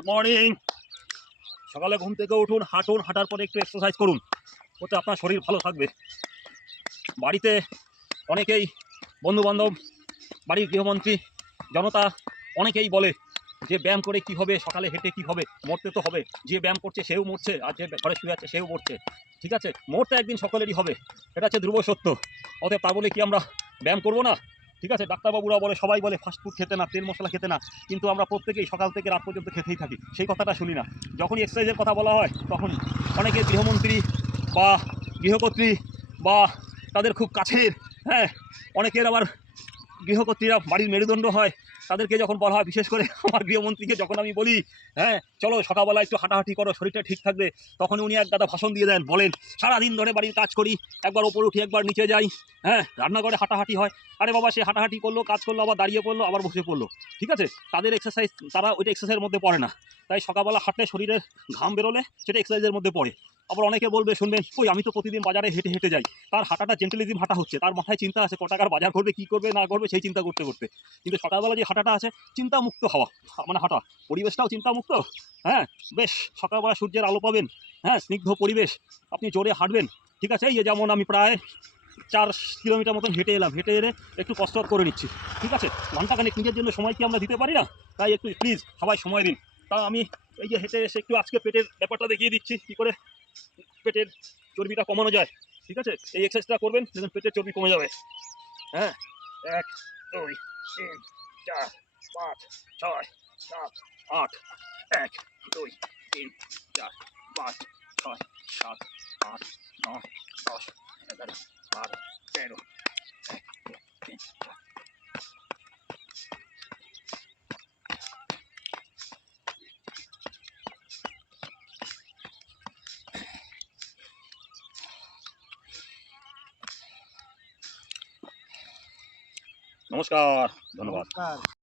Good morning. সকালে ঘুম থেকে উঠুন, হাঁটুন, হাঁটার পরে একটু এক্সারসাইজ করুন, ওতে আপনার শরীর ভালো থাকবে। বাড়িতে অনেকেই বন্ধুবান্ধব, বাড়ির গৃহমন্ত্রী, জনতা অনেকেই বলে যে ব্যায়াম করে কি হবে, সকালে হেঁটে কি হবে, মরতে তো হবে। যে ব্যায়াম করছে সেও মরছে, আর যে ঘরে শুয়ে আছে সেও মরছে। ঠিক আছে, মরতে একদিন সকলেরই হবে, এটা হচ্ছে ধ্রুব সত্য। অতএব তা বলে কি আমরা ব্যায়াম করবো না? ঠিক আছে, ডাক্তারবাবুরা বলে, সবাই বলে ফাস্টফুড খেতে না, তেল মশলা খেতে না, কিন্তু আমরা প্রত্যেকেই সকাল থেকে রাত পর্যন্ত খেতেই থাকি, সেই কথাটা শুনি না। যখনই এক্সারসাইজের কথা বলা হয় তখন অনেকে গৃহমন্ত্রী বা গৃহকর্ত্রী বা তাদের খুব কাছের, হ্যাঁ, অনেকের আবার গৃহকর্ত্রীরা বাড়ির মেরুদণ্ড হয়, তাদেরকে যখন বলা হয়, বিশেষ করে আমার গৃহমন্ত্রীকে যখন আমি বলি, হ্যাঁ চলো সকালবেলা একটু হাঁটাহাঁটি করো, শরীরটা ঠিক থাকবে, তখন উনি এক গাদা ভাষণ দিয়ে দেন, বলেন সারাদিন ধরে বাড়ির কাজ করি, একবার ওপরে উঠি একবার নিচে যাই, হ্যাঁ রান্নাঘরে হাঁটাহাঁটি হয়। আরে বাবা, সে হাঁটাহাঁটি করলো, কাজ করলো, আবার দাঁড়িয়ে পড়লো, আবার বসে পড়লো। ঠিক আছে, তাদের এক্সারসাইজ, তারা ওইটা এক্সারসাইজের মধ্যে পড়ে না। তাই সকালবেলা হাঁটলে শরীরের ঘাম বেরোলে সেটা এক্সারসাইজের মধ্যে পড়ে। আবার অনেকে বলবে, শুনবেন, কই আমি তো প্রতিদিন বাজারে হেঁটে হেঁটে যাই। তার হাঁটাটা জেন্টালিজম হাঁটা হচ্ছে, তার মাথায় চিন্তা আছে ক টাকার বাজার করবে, কী করবে না করবে, সেই চিন্তা করতে করতে। কিন্তু সকালবেলা যে হাঁটাটা আছে, চিন্তামুক্ত হওয়া, মানে হাঁটা, পরিবেশটাও চিন্তামুক্ত। হ্যাঁ, বেশ সকালবেলা সূর্যের আলো পাবেন, হ্যাঁ স্নিগ্ধ পরিবেশ, আপনি জোরে হাঁটবেন। ঠিক আছে, এই যে যেমন আমি প্রায় 4 কিলোমিটার মতন হেঁটে এলাম, হেঁটে এলে একটু কসরত করে নিচ্ছি। ঠিক আছে, ঘন্টাখানেক নিজের জন্য সময় কি আমরা দিতে পারি না? তাই একটু প্লিজ সবাই সময় দিন। তা আমি এই যে হেঁটে এসে একটু আজকে পেটের ব্যাপারটা দেখিয়ে দিচ্ছি, কী করে পেটের চর্বিটা কমানো যায়। ঠিক আছে, এই এক্সারসাইজটা করবেন, দেখুন পেটের চর্বি কমে যাবে। হ্যাঁ, 1 2 3 4 5 6 7 8, 1 2 3 4 5 6 7 8 9 10 11 12 13 1 2 3 4। নমস্কার, ধন্যবাদ। নমস্কার।